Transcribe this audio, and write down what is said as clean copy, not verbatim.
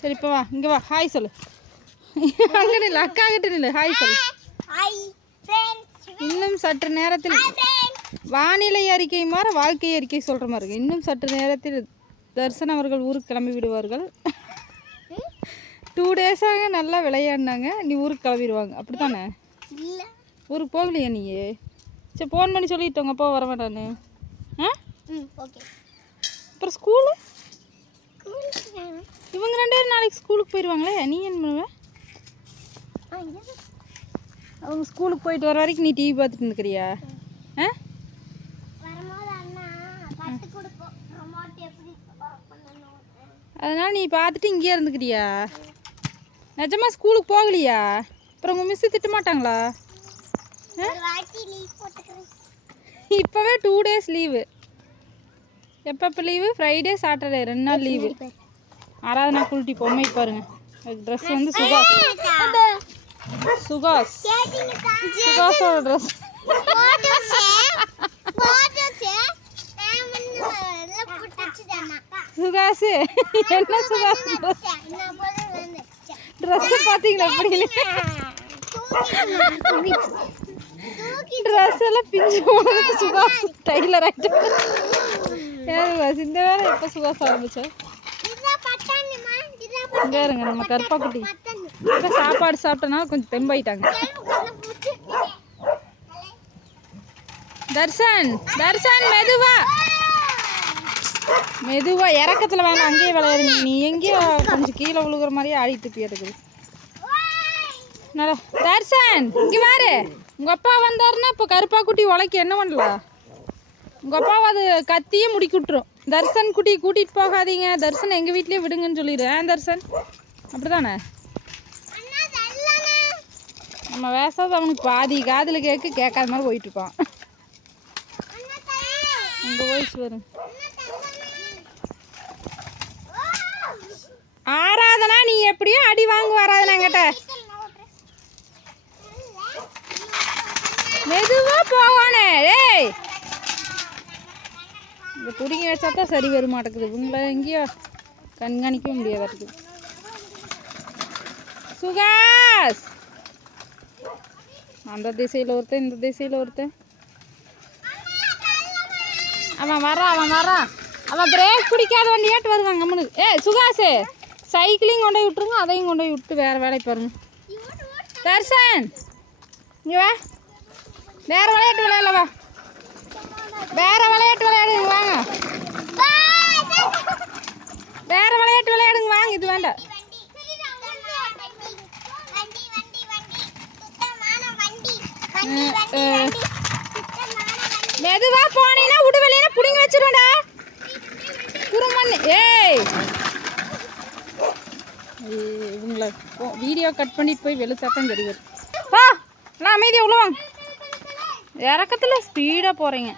சரி இப்போ வா, இங்கே வா, ஹாய் சொல்லு. அங்கே நில்லு, அக்கா கிட்ட நில்லு, ஹாய் சொல்லு. இன்னும் சற்று நேரத்தில் வானிலை அறிக்கை மாதிரி வாழ்க்கை அறிக்கை சொல்கிற மாதிரி இருக்கு. இன்னும் சற்று நேரத்தில் தர்சன் அவர்கள் ஊருக்கு கிளம்பி விடுவார்கள். 2 டேஸாக நல்லா விளையாடினாங்க. நீ ஊருக்கு கிளம்பிடுவாங்க, அப்படி தானே? ஊருக்கு போகலையா நீ? சரி, ஃபோன் பண்ணி சொல்லிட்டு உங்கள் அப்பா வர வேண்டான்னு. அப்புறம் ஸ்கூலு இவங்க 2 பேரும் நாளைக்கு ஸ்கூலுக்கு போயிடுவாங்களே, நீ என்ன பண்ணுவ? அவங்க ஸ்கூலுக்கு போயிட்டு வர வரைக்கும் நீ டிவி பார்த்துட்டு இருந்துக்கிறியா? அதனால் நீ பார்த்துட்டு இங்கேயே இருந்துக்கிறியா? நிஜமா ஸ்கூலுக்கு போகலையா? அப்புறம் உங்கள் மிஸ்ஸு திட்ட மாட்டாங்களா? இப்போவே 2 டேஸ் லீவு. எப்பப்போ லீவு? ஃப்ரைடே சாட்டர்டே 2 நாள் லீவு. ஆராதனா குளிட்டி பொம்மை பாருங்க. அதுக்கு ட்ரெஸ் வந்து சுகாஸோட ட்ரெஸ். சுகாசு என்ன சுகாஸ் ட்ரெஸ் பார்த்தீங்களா? எப்படி ட்ரெஸ் எல்லாம் பிஞ்சு போனதுக்கு சுகாஸ் டைலர் ஆகிட்டு. இந்த வேலை எப்போ சுகாஸ் ஆரம்பிச்சோம்? இங்கே இருங்க, நம்ம கருப்பாக்குட்டி இப்போ சாப்பாடு சாப்பிட்டனால கொஞ்சம் தெம்பாயிட்டாங்க. தர்சன் மெதுவா இறக்கத்தில் வேணாம், அங்கேயே விளையாடுங்க. நீ எங்கேயோ கொஞ்சம் கீழே விழுகிற மாதிரியே ஆடிட்டு போயிருக்குது. தர்சன் இங்கே வாரு. உங்கள் அப்பா வந்தாருன்னா இப்போ கருப்பாக்குட்டி உழைக்க என்ன பண்ணலாம்? உங்கள் அப்பா அது கத்தியே முடிக்கி விட்டுரும். தர்சன் குட்டி கூட்டிகிட்டு போகாதீங்க, தர்சன் எங்கள் வீட்லேயே விடுங்கன்னு சொல்லிடுறேன். தர்சன் அப்படி தானே? நம்ம வேசாவது அவனுக்கு பாதி காதில் கேட்காத மாதிரி போயிட்டுருப்பான். உங்கள் வாய்ஸ் வரும். ஆராதனா நீ எப்படியோ அடி வாங்க ஆராதனாங்கிட்ட. மெதுவாக போவானே. ஏய், இந்த பிடிங்கி வச்சா தான் சரி வர மாட்டேங்குது. இவங்களை எங்கேயோ கண்காணிக்க முடியாத இருக்குது. சுகாஸ் அந்த திசையில் ஒருத்தன், இந்த திசையில் ஒருத்தன். அவன் வரான். அவன் பிரேக் பிடிக்காத வண்டியாட்டு வருவாங்க நம்மளுக்கு. சுகாஸு சைக்கிளையும் கொண்டு போய் விட்டுருங்க, அதையும் கொண்டு போய் விட்டு வேறு வேலையை பாருங்க. தர்சன் இங்கே வா, வேறு விளையாட்டு விளையாடல வா, வேறு விளையாட்டு விளையாடுங்க வாங்க, வேறு விளையாட்டு விளையாடுங்க வாங்க, இது வேண்டாம். மெதுவா போனீங்கன்னா விடுவலையா புடிங்க வச்சிருவேன்டா குறுமண்ணு. இவங்கள வீடியோ கட் பண்ணிட்டு போய் வெளுத்தாத்தான் சரி வரும். நான் அமைதியாக உள்ளவாங்க. இறக்கத்தில் ஸ்பீடாக போகிறீங்க.